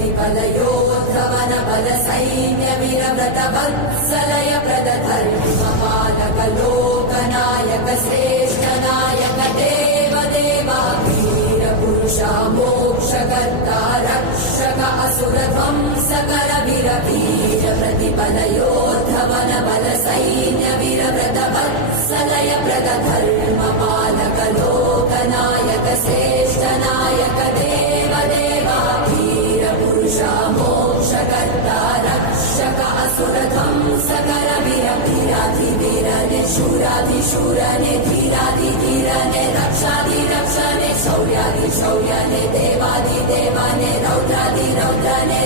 प्रतिपलयोद्धवन बल सैन्य वीरव्रत वत्सलय प्रदधर्मपालक लोकनायक श्रेष्ठ नायक देव देवा वीर पुरुषा मोक्षकर्ता रक्षक असुर ध्वंसकर वीर वीर प्रतिपलयोद्धवन बल सैन्य वीरव्रत वत्सलय प्रदधर्मपालक लोकनायक श्रेष्ठ नायक देव देवा वीर पुरुषा मोक्षकर्ता रक्षक असुर ध्वंसकर वीर वीराधिवीरने शूराधिशूरने धीराधिधीरने रक्षाधिरक्षणे शौर्याधिशौर्यने देवाधिदेवने रौद्राधिरौद्रने